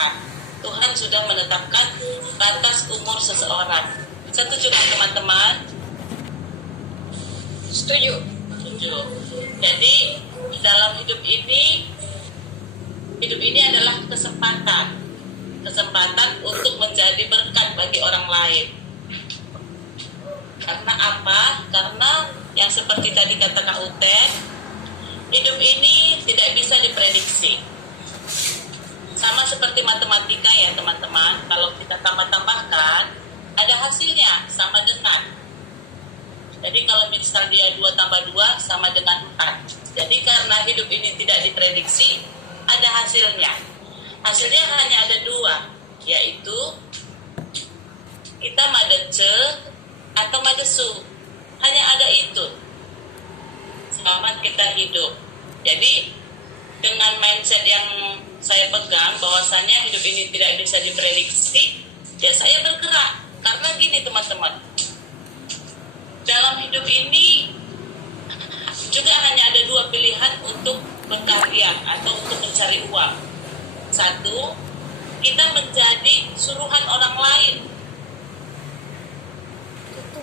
Tuhan. Tuhan sudah menetapkan batas umur seseorang. Setuju kan teman-teman? Setuju. Setuju. Jadi dalam hidup ini adalah kesempatan untuk menjadi berkat bagi orang lain. Karena apa? Karena yang seperti tadi kata Kak Uten, hidup ini tidak bisa diprediksi. Sama seperti matematika ya teman-teman, kalau kita tambah-tambahkan, ada hasilnya sama dengan. Jadi kalau misal dia 2 tambah 2 sama dengan 4. Jadi karena hidup ini tidak diprediksi, ada hasilnya. Hasilnya hanya ada 2, yaitu kita madece atau madesu. Hanya ada itu selama kita hidup. Jadi dengan mindset yang saya pegang bahwasanya hidup ini tidak bisa diprediksi, ya saya bergerak. Karena gini teman-teman, dalam hidup ini juga hanya ada 2 pilihan untuk berkarya atau untuk mencari uang. 1, kita menjadi suruhan orang lain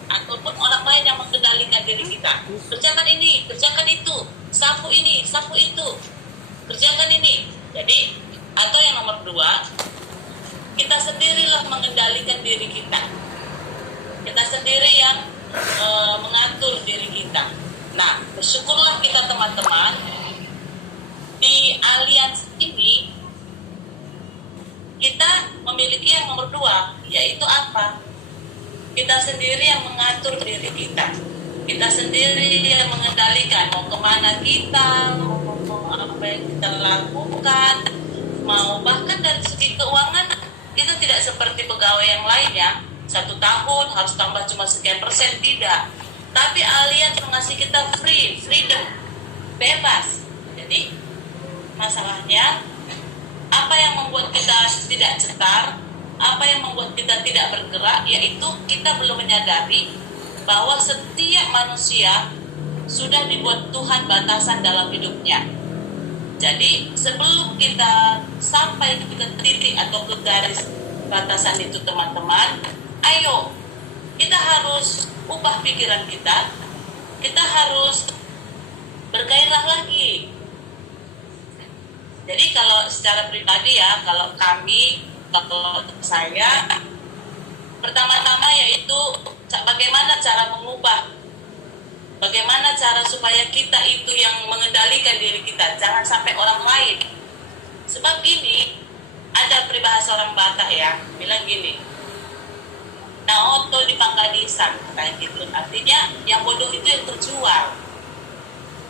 ataupun orang lain yang mengendalikan diri kita. Kerjakan ini, kerjakan itu, sapu ini, sapu itu, kerjakan ini. Jadi, atau yang nomor 2, kita sendirilah mengendalikan diri kita. Kita sendiri yang mengatur diri kita. Nah, bersyukurlah kita teman-teman, di aliansi ini kita memiliki yang nomor 2, yaitu apa? Kita sendiri yang mengatur diri kita. Kita sendiri yang mengendalikan mau kemana kita, mau apa yang kita lakukan, mau bahkan dari segi keuangan kita tidak seperti pegawai yang lain ya. 1 tahun harus tambah cuma sekian persen, tidak. Tapi Allianz mengasih kita freedom, bebas. Jadi masalahnya apa yang membuat kita tidak cetar, apa yang membuat kita tidak bergerak, yaitu kita belum menyadari bahwa setiap manusia sudah dibuat Tuhan batasan dalam hidupnya. Jadi sebelum kita sampai ke titik atau ke garis batasan itu teman-teman, ayo kita harus ubah pikiran kita. Kita harus bergairah lagi. Jadi kalau secara pribadi ya, kalau saya, pertama-tama yaitu bagaimana cara mengubah, bagaimana cara supaya kita itu yang mengendalikan diri kita, jangan sampai orang lain. Sebab gini, ada peribahasa orang Batak ya, bilang gini, naoto di pangkadisan, kayak gitu. Artinya yang bodoh itu yang terjual.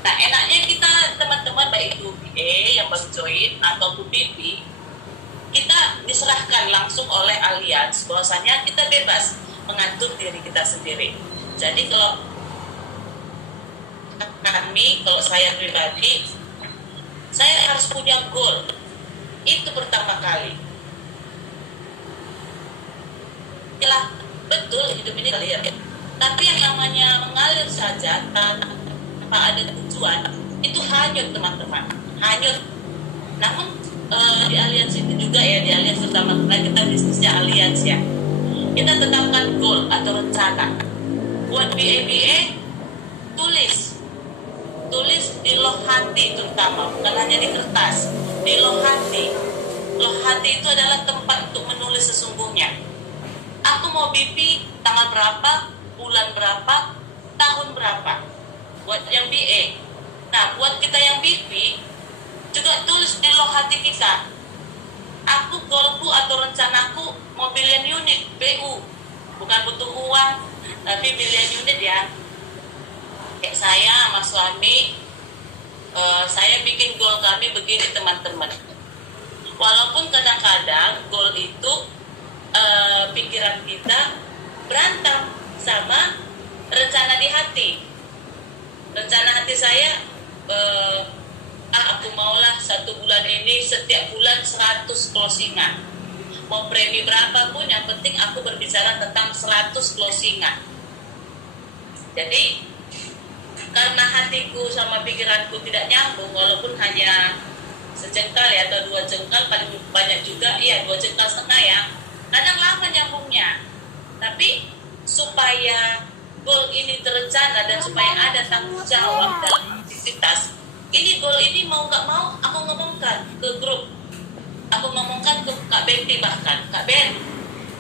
Nah, enaknya kita teman-teman, baik itu BA yang baru join ataupun BP, kita diserahkan langsung oleh Allianz bahwasanya kita bebas mengatur diri kita sendiri. Jadi kalau saya pribadi, saya harus punya goal. Itu pertama kali. Yalah, betul hidup ini kalian. Tapi yang namanya mengalir saja tanpa ada tujuan, itu hanyut teman-teman, hanyut. Namun di Allianz itu juga ya, di Allianz terutama karena kita bisnisnya Allianz ya, kita tetapkan goal atau rencana. Buat BA tulis di loh hati terutama, bukan hanya di kertas, di loh hati. Loh hati itu adalah tempat untuk menulis sesungguhnya. Aku mau BP tanggal berapa, bulan berapa, tahun berapa. Buat yang BA. Nah, buat kita yang BP juga tulis di loh hati kita. Aku goalku atau rencanaku mau billion unit BU. Bukan butuh uang, tapi billion unit ya. Kayak saya sama suami, saya bikin goal kami begini teman-teman. Walaupun kadang-kadang goal itu pikiran kita berantem sama rencana di hati. Rencana hati saya, aku maulah 1 bulan ini setiap bulan 100 closingan. Mau premi berapapun, yang penting aku berbicara tentang 100 closingan. Jadi karena hatiku sama pikiranku tidak nyambung, walaupun hanya sejengkal ya, atau 2 jengkal paling banyak juga, iya 2 jengkal setengah ya. Kadang lama nyambungnya. Tapi supaya goal ini terencana dan supaya ada tanggung jawab dalam aktivitas, ini goal ini mau nggak mau aku ngomongkan ke grup, aku ngomongkan ke Kak Betty, bahkan Kak Ben,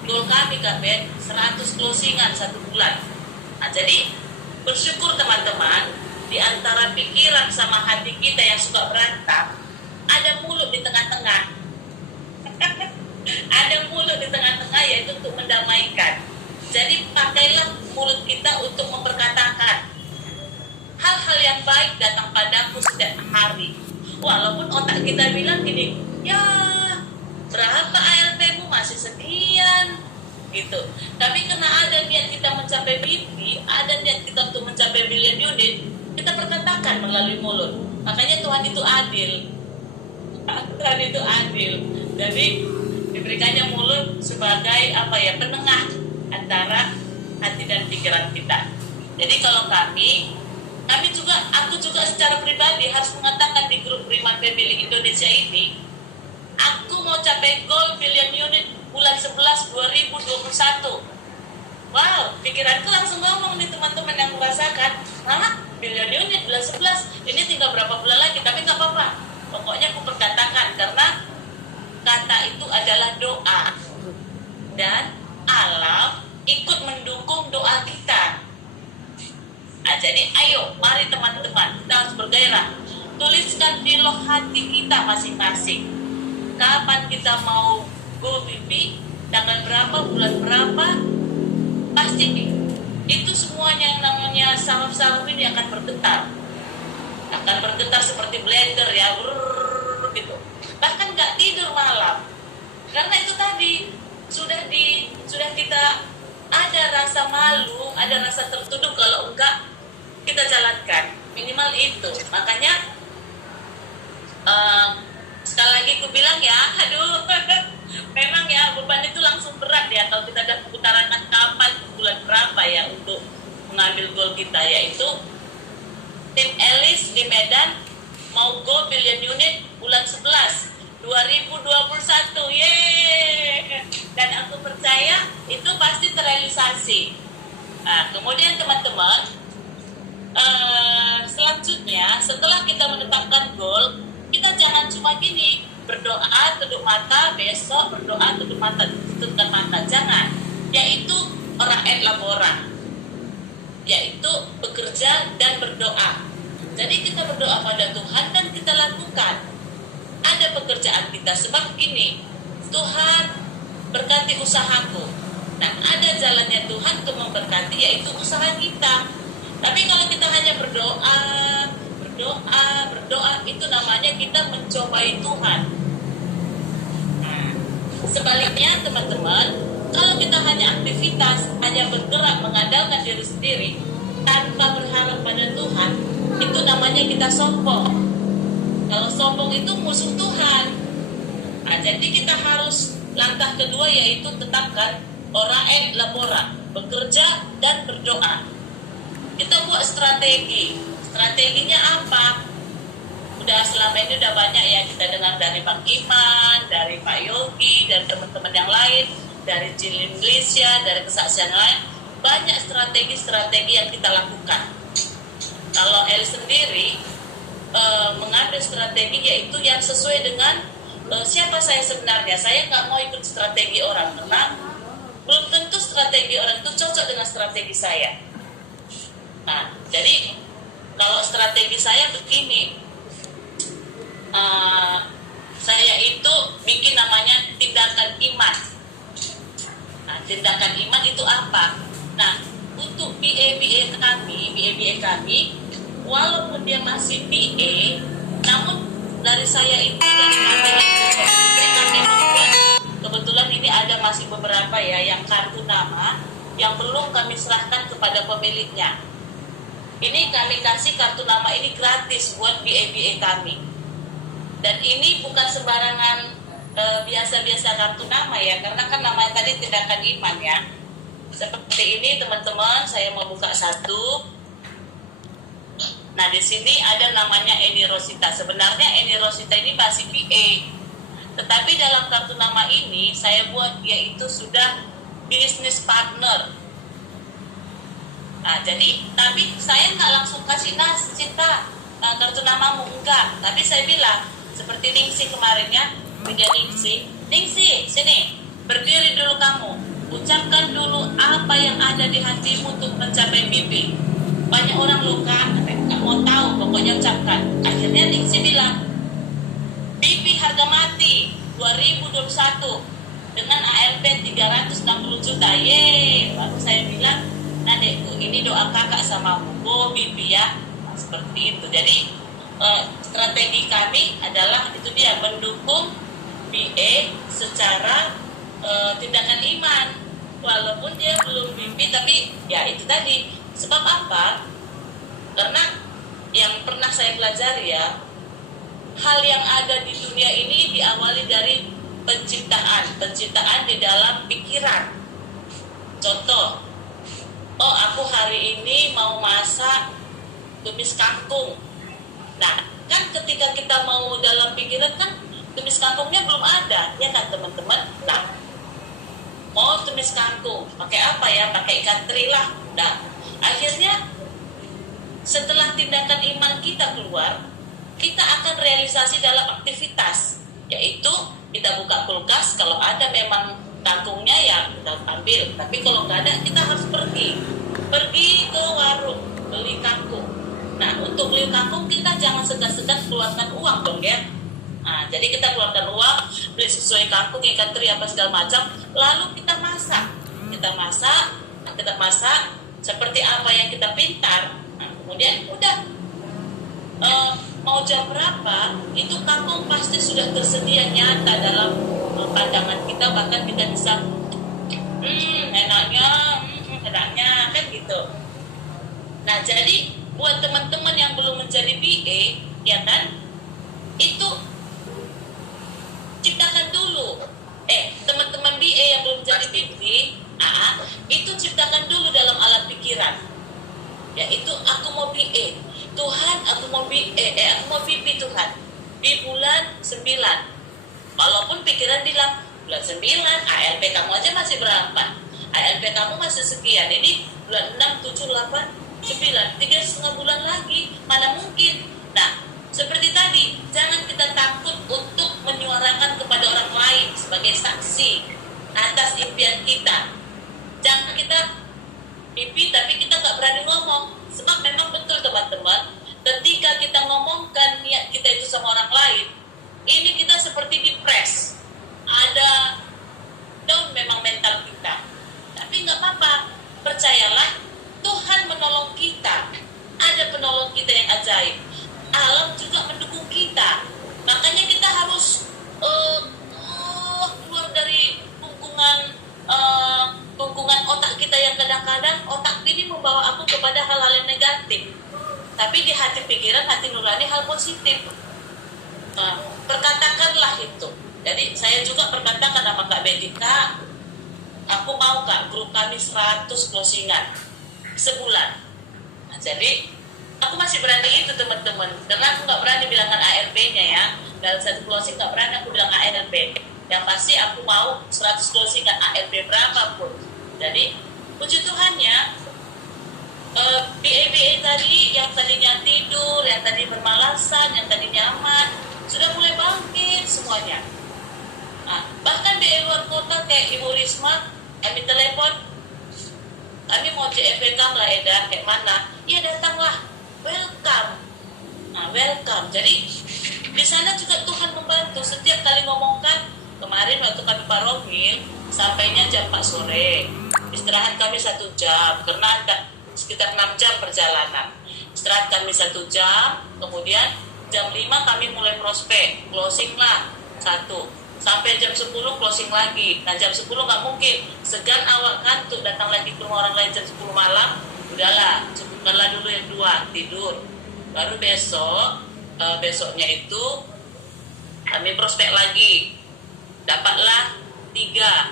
goal kami Kak Ben 100 closingan 1 bulan. Nah, jadi bersyukur teman-teman, di antara pikiran sama hati kita yang suka berantem, ada mulut di tengah-tengah. Ada mulut di tengah-tengah, yaitu untuk mendamaikan. Jadi pakailah mulut kita untuk memperkatakan hal-hal yang baik datang padaku setiap hari. Walaupun otak kita bilang gini, ya berapa ALP-mu, masih sekian gitu. Tapi karena ada niat kita mencapai BP, ada niat kita untuk mencapai billion unit, kita perkatakan melalui mulut. Makanya Tuhan itu adil. Tuhan itu adil. Jadi diberikannya mulut sebagai penengah antara hati dan pikiran kita. Jadi kalau aku juga secara pribadi harus mengatakan di grup Prima Family Indonesia ini, aku mau capai goal billion unit bulan 11 2021. Wow, pikiranku langsung ngomong nih teman-teman yang merasakan, Mama, billion unit bulan 11, ini tinggal berapa bulan lagi, tapi nggak apa-apa. Pokoknya aku perkatakan, karena kata itu adalah doa. Dan alam ikut mendukung doa kita. Nah, jadi ayo, mari teman-teman, kita harus bergairah. Tuliskan di log hati kita masing-masing. Kapan kita mau go BP, tanggal berapa, bulan berapa, pasti itu semuanya yang namanya saraf-saraf ini akan bergetar. Akan bergetar seperti blender ya, gitu. Bahkan nggak tidur malam. Karena itu tadi sudah kita ada rasa malu, ada rasa tertuduh kalau enggak kita jalankan. Minimal itu. Makanya sekali lagi aku bilang ya, aduh, memang ya beban itu langsung berat ya kalau kita ada putaran kapan, bulan berapa ya untuk mengambil goal kita, yaitu tim Elis di Medan mau go billion unit bulan 11 2021. Yeay! Dan aku percaya itu pasti terrealisasi. Nah, kemudian teman-teman, selanjutnya setelah kita menetapkan goal, kita jangan cuma gini, berdoa tutup mata, besok berdoa tutup mata, jangan. Yaitu ora et labora, yaitu bekerja dan berdoa. Jadi kita berdoa pada Tuhan dan kita lakukan. Ada pekerjaan kita, sebab gini, Tuhan berkati usahaku. Nah, ada jalannya Tuhan untuk memberkati, yaitu usaha kita. Tapi kalau kita hanya berdoa, itu namanya kita mencobai Tuhan. Nah, sebaliknya teman-teman, kalau kita hanya aktivitas, hanya bergerak mengandalkan diri sendiri tanpa berharap pada Tuhan, itu namanya kita sombong. Kalau sombong itu musuh Tuhan. Nah, jadi kita harus langkah kedua, yaitu tetapkan ora et labora, bekerja dan berdoa. Kita buat strategi. Strateginya apa? Udah selama ini udah banyak ya kita dengar dari Bang Iman, dari Pak Yogi, dari teman-teman yang lain, dari Jilin Malaysia, dari kesaksian lain. Banyak strategi-strategi yang kita lakukan. Kalau El sendiri mengambil strategi yaitu yang sesuai dengan siapa saya sebenarnya. Saya nggak mau ikut strategi orang, karena belum tentu strategi orang itu cocok dengan strategi saya. Nah, jadi kalau strategi saya begini, saya itu bikin namanya tindakan iman. Nah, tindakan iman itu apa? Nah, untuk BA kami, walaupun dia masih BA, namun dari saya itu, dari kami membuat, kebetulan ini ada masih beberapa ya yang kartu nama yang belum kami serahkan kepada pemiliknya. Ini kami kasih kartu nama ini gratis buat BA kami. Dan ini bukan sembarangan biasa-biasa kartu nama ya, karena kan namanya tadi tindakan iman ya. Seperti ini teman-teman, saya mau buka satu. Nah, di sini ada namanya Eni Rosita. Sebenarnya Eni Rosita ini masih PA. Tetapi dalam kartu nama ini saya buat dia itu sudah business partner. Nah, jadi tapi saya nggak langsung kasih Cinta kartu namamu, enggak. Tapi saya bilang seperti Ningsi kemarin ya, media Ningsi, sini berdiri dulu kamu, ucapkan dulu apa yang ada di hatimu untuk mencapai mimpi. Banyak orang luka, nggak mau tahu, pokoknya ucapkan. Akhirnya Ningsi bilang, BP harga mati 2021 dengan ALP 360 juta. Baru saya bilang, nah dekku, ini doa kakak sama Bo BP ya. Nah, seperti itu. Jadi strategi kami adalah itu dia, mendukung BA secara tindakan iman. Walaupun dia belum BP, tapi ya itu tadi. Sebab apa? Karena yang pernah saya pelajari ya, hal yang ada di dunia ini diawali dari penciptaan di dalam pikiran. Contoh, oh aku hari ini mau masak tumis kangkung. Nah, kan ketika kita mau dalam pikiran kan tumis kangkungnya belum ada, ya kan teman-teman? Nah, mau tumis kangkung, pakai apa ya? Pakai ikan teri lah. Nah, akhirnya setelah tindakan iman kita keluar, kita akan realisasi dalam aktivitas, yaitu kita buka kulkas, kalau ada memang kangkungnya ya kita ambil, tapi kalau nggak ada kita harus pergi ke warung beli kangkung. Nah, untuk beli kangkung kita jangan segan-segan keluarkan uang dong ya. Nah, jadi kita keluarkan uang, beli sesuai kangkung, ikan teri apa segala macam, lalu kita masak seperti apa yang kita pintar. Nah, kemudian udah mau jam berapa itu kangkung pasti sudah tersedia nyata dalam pandangan kita, bahkan kita bisa enaknya kan gitu. Nah, jadi buat teman-teman yang belum menjadi BA ya kan, itu ciptakan dulu teman-teman BA yang belum jadi BP, itu ciptakan dulu dalam alat pikiran, yaitu aku mau BA Tuhan, aku mau BP Tuhan di bulan 9. Walaupun pikiran bilang bulan 9 ALP kamu aja masih berapa, ALP kamu masih sekian, ini bulan 6, 7, 8, 9, 3,5 bulan lagi, mana mungkin. Nah, seperti tadi, jangan kita takut untuk menyuarakan kepada orang lain sebagai saksi atas impian kita. Jangan kita mimpi tapi kita nggak berani ngomong. Sebab memang betul teman-teman, ketika kita ngomongkan niat kita itu sama orang lain, ini kita seperti dipres. Ada down memang mental kita. Tapi nggak apa-apa, percayalah Tuhan menolong kita. Ada penolong kita yang ajaib. Alam juga mendukung kita. Makanya kita harus keluar dari pungkungan otak kita yang kadang-kadang otak ini membawa aku kepada hal-hal yang negatif. Tapi di hati pikiran, hati nurani hal positif. Nah, perkatakanlah itu. Jadi saya juga perkatakan sama Kak Betty, Kak, aku mau Kak grup kami 100 closingan sebulan. Nah, jadi aku masih berani itu teman-teman, karena aku nggak berani bilangkan ARP-nya ya. Dalam satu closing nggak berani aku bilang ARP. Yang pasti aku mau 100 closingan ARP berapapun. Jadi puji Tuhannya, BA tadi yang tadinya tidur, yang tadi bermalasan, yang tadi nyaman, sudah mulai bangkit semuanya. Nah, bahkan di luar kota kayak Ibu Risma, kami telepon, kami mau JFK lah Eda, kayak mana? Ya datanglah, welcome. Nah, welcome. Jadi di sana juga Tuhan membantu. Setiap kali ngomongkan, kemarin waktu kami parohil, sampainya jam 4 sore. Istirahat kami 1 jam, karena ada sekitar 6 jam perjalanan. Istirahat kami 1 jam, kemudian jam 5 kami mulai prospek, closing lah 1. Sampai jam 10 closing lagi. Nah jam 10 nggak mungkin, segan awak kantuk datang lagi ke rumah orang lain jam 10 malam. Udahlah, cukupkanlah dulu yang 2, tidur. Baru besoknya itu kami prospek lagi, dapatlah 3.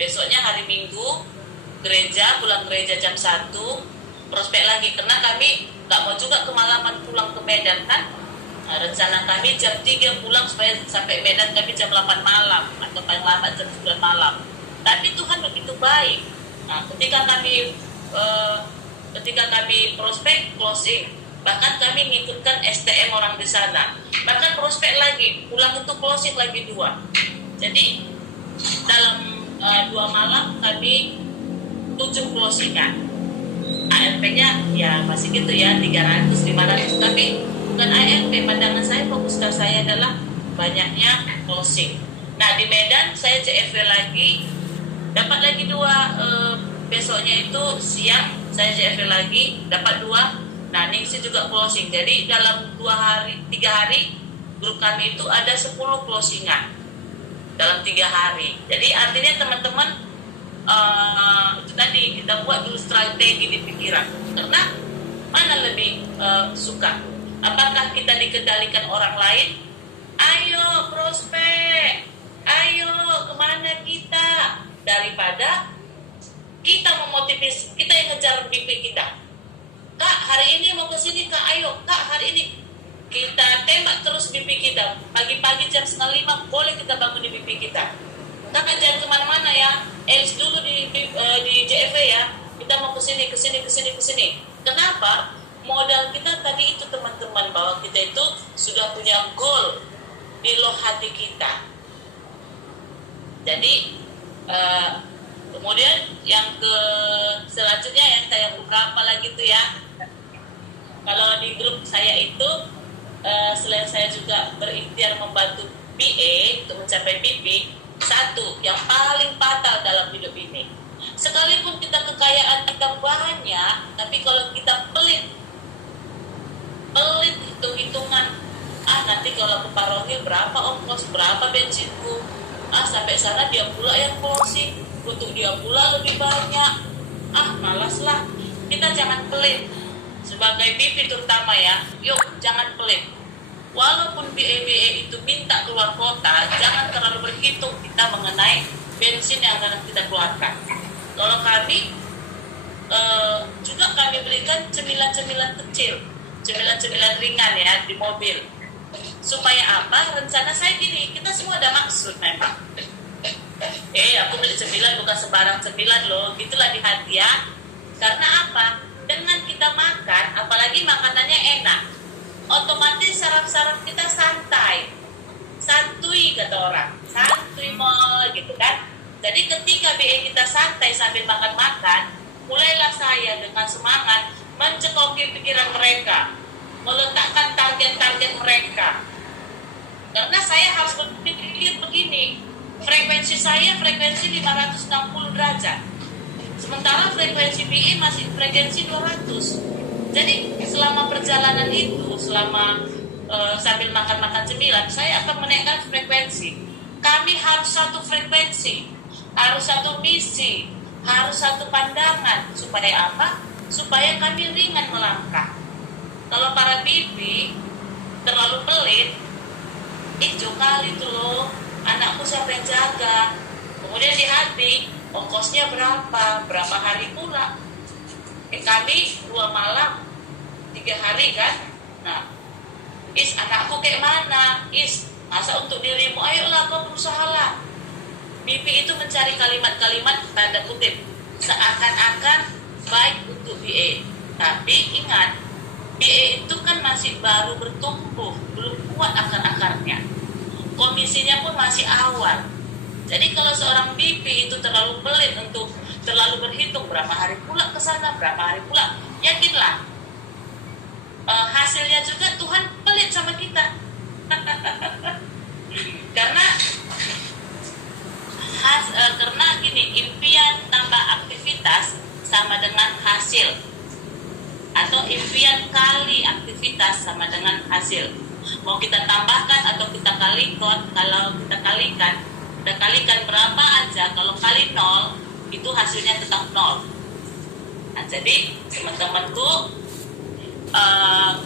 Besoknya hari Minggu gereja, pulang gereja jam 1, prospek lagi, karena kami nggak mau juga kemalaman pulang ke Medan kan. Nah, rencana kami jam 3 pulang supaya sampai Medan kami jam 8 malam atau paling lambat jam 9 malam. Tapi Tuhan begitu baik. Nah, ketika kami prospek closing, bahkan kami ngikutkan STM orang di sana, bahkan prospek lagi pulang untuk closing lagi 2. Jadi dalam 2 malam kami 7 closingan. ARP-nya ya masih gitu ya 300-500, tapi bukan ARP. Pandangan saya, fokus saya adalah banyaknya closing. Nah di Medan saya CFW lagi, dapat lagi 2. Besoknya itu siang saya CFW lagi, dapat 2. Nah Ningsi juga closing. Jadi dalam 3 hari grup kami itu ada 10 closingan dalam 3 hari. Jadi artinya teman-teman, itu tadi kita buat dulu strategi di pikiran. Karena mana lebih suka? Apakah kita dikendalikan orang lain? Ayo prospek, ayo kemana kita? Daripada kita memotivasi, kita yang ngejar BP kita. Kak hari ini mau ke sini Kak, ayo Kak hari ini. Kita tembak terus BP kita. Pagi-pagi jam 4:30 boleh kita bangun di BP kita. Kakak jangan kemana-mana ya. Elis dulu di JFW ya. Kita mau ke sini. Kenapa? Modal kita tadi itu teman-teman, bahwa kita itu sudah punya goal di loh hati kita. Jadi kemudian yang ke selanjutnya yang saya buka apa lagi tuh ya. Kalau di grup saya itu selain saya juga berikhtiar membantu BA untuk mencapai BP, satu yang paling fatal dalam hidup ini, sekalipun kita kekayaan kita banyak, tapi kalau kita pelit hitung-hitungan, nanti kalau ke Parohil berapa ongkos, berapa bensinku, sampai sana dia pula yang closing, untuk dia pula lebih banyak, malas lah. Kita jangan pelit sebagai BP terutama ya, yuk jangan pelit. Walaupun BA itu minta keluar kota, jangan terlalu berhitung kita mengenai bensin yang akan kita keluarkan. Kalau kami juga kami belikan cemilan-cemilan kecil, cemilan-cemilan ringan ya di mobil. Supaya apa? Rencana saya gini, kita semua ada maksud memang. Aku beli cemilan bukan sembarang cemilan loh, gitulah di hati ya. Karena apa? Dengan kita makan, apalagi makanannya enak, otomatis saraf-saraf kita santai, santuy kata orang, santuy mall gitu kan. Jadi ketika BE kita santai sambil makan-makan, mulailah saya dengan semangat mencekoki pikiran mereka, meletakkan target-target mereka. Karena saya harus berpikir begini, frekuensi saya frekuensi 560 derajat, sementara frekuensi BE masih frekuensi 200. Jadi selama perjalanan itu, selama sambil makan-makan cemilan, saya akan menaikkan frekuensi. Kami harus satu frekuensi, harus satu misi, harus satu pandangan. Supaya apa? Supaya kami ringan melangkah. Kalau para bibi terlalu pelit, jauh kali tuh loh, anakku siapa yang jaga? Kemudian di hati, ongkosnya berapa hari pula? Kami 2 malam 3 hari kan. Nah, anakku kayak mana? Masa untuk dirimu? Ayolah kau berusahalah. BP itu mencari kalimat-kalimat tanda kutip seakan-akan baik untuk BA. Tapi ingat, BA itu kan masih baru bertumbuh, belum kuat akar-akarnya. Komisinya pun masih awal. Jadi kalau seorang BP itu terlalu pelit untuk terlalu berhitung berapa hari pula ke sana, berapa hari pula, yakinlah hasilnya juga Tuhan pelit sama kita. karena gini, impian tambah aktivitas sama dengan hasil, atau impian kali aktivitas sama dengan hasil. Mau kita tambahkan atau kita kalikan, kalau kita kalikan berapa aja, kalau kali 0 itu hasilnya tetap 0. Nah, jadi teman-temanku,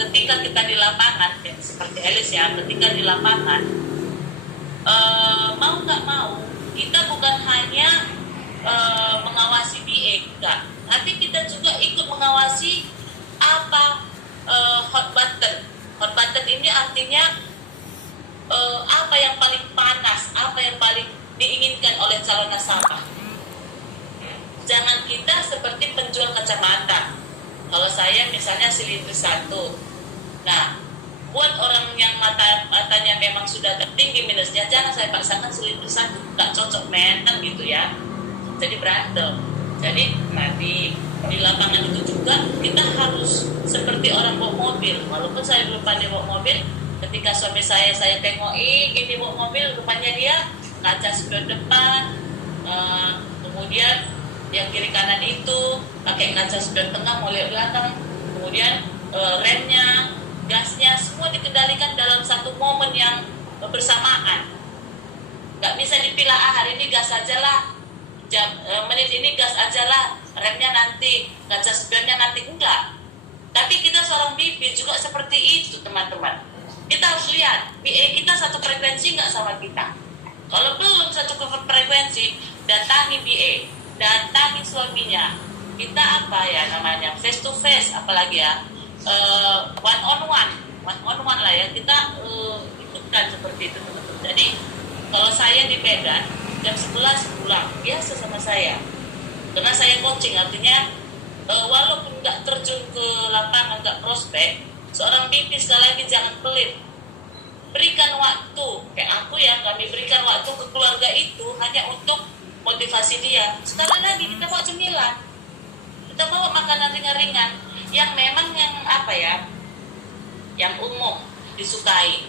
ketika kita di lapangan ya, seperti Elis ya, ketika di lapangan mau nggak mau kita bukan hanya mengawasi BA enggak, tapi kita juga ikut mengawasi apa diinginkan oleh calon nasabah. Jangan kita seperti penjual kacamata. Kalau saya misalnya silinder 1, nah buat orang yang matanya memang sudah tinggi minusnya, jangan saya paksakan silinder 1, nggak cocok kan gitu ya. Jadi berantem. Jadi di lapangan itu juga kita harus seperti orang bawa mobil. Walaupun saya belum pandai bawa mobil, ketika suami saya tengok ini bawa mobil, rupanya dia kaca spion depan, kemudian yang kiri kanan itu pakai kaca spion tengah molek belakang, kemudian remnya, gasnya semua dikendalikan dalam satu momen yang bersamaan. Nggak bisa dipilah hari ini gas aja lah, menit ini gas aja lah, remnya nanti, kaca spionnya nanti, enggak. Tapi kita seorang BP juga seperti itu teman-teman. Kita harus lihat BA kita satu frekuensi nggak sama kita. Kalau belum satu frekuensi, datangi BA, datangi suaminya. Kita apa ya namanya, face to face, apalagi ya, one on one lah ya, kita ikutkan seperti itu teman-teman. Jadi kalau saya di Medan jam 11 pulang biasa sama saya, karena saya coaching, artinya walaupun nggak terjun ke lapangan, nggak prospek, seorang BP sekali lagi jangan pelit. Berikan waktu, kayak aku ya, kami berikan waktu ke keluarga itu hanya untuk motivasi dia. Sekali lagi kita bawa cemilan, kita bawa makanan ringan-ringan yang memang yang apa ya, yang umum disukai.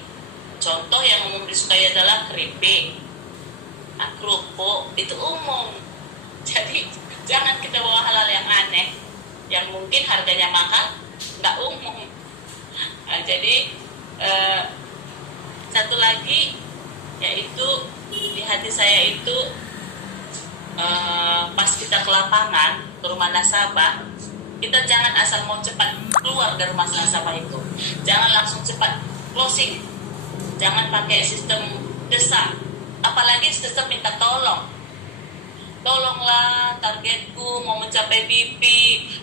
Contoh yang umum disukai adalah keripik, kerupuk, itu umum. Jadi jangan kita bawa hal-hal yang aneh, yang mungkin harganya mahal, nggak umum. Nah, jadi satu lagi yaitu di hati saya itu, pas kita ke lapangan, ke rumah nasabah, kita jangan asal mau cepat keluar dari rumah nasabah itu, jangan langsung cepat closing, jangan pakai sistem desak, apalagi sistem minta tolonglah targetku mau mencapai BP,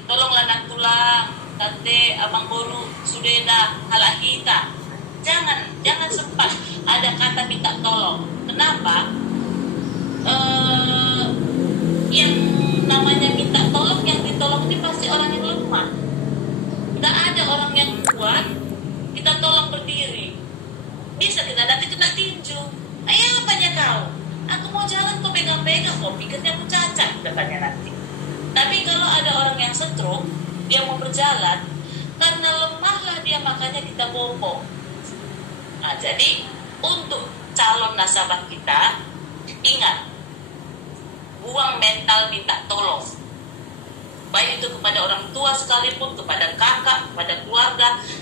tolonglah nak tulang, tante, abang boru, sudena, halah kita. Jangan sempat ada kata minta tolong. Kenapa? Yang namanya minta tolong, yang ditolong ini pasti orang yang lemah. Tidak ada orang yang kuat kita tolong berdiri. Bisa kita nanti kena tinju. Ayo apanya kau? Aku mau jalan kau pegang-pegang, kau pikirnya aku cacat, katanya nanti. Tapi kalau ada orang yang stroke, dia mau berjalan, karena lemahlah dia, makanya kita bopong. Nah, jadi untuk calon nasabah kita, ingat, buang mental minta tolong. Baik itu kepada orang tua sekalipun, kepada kakak, kepada keluarga,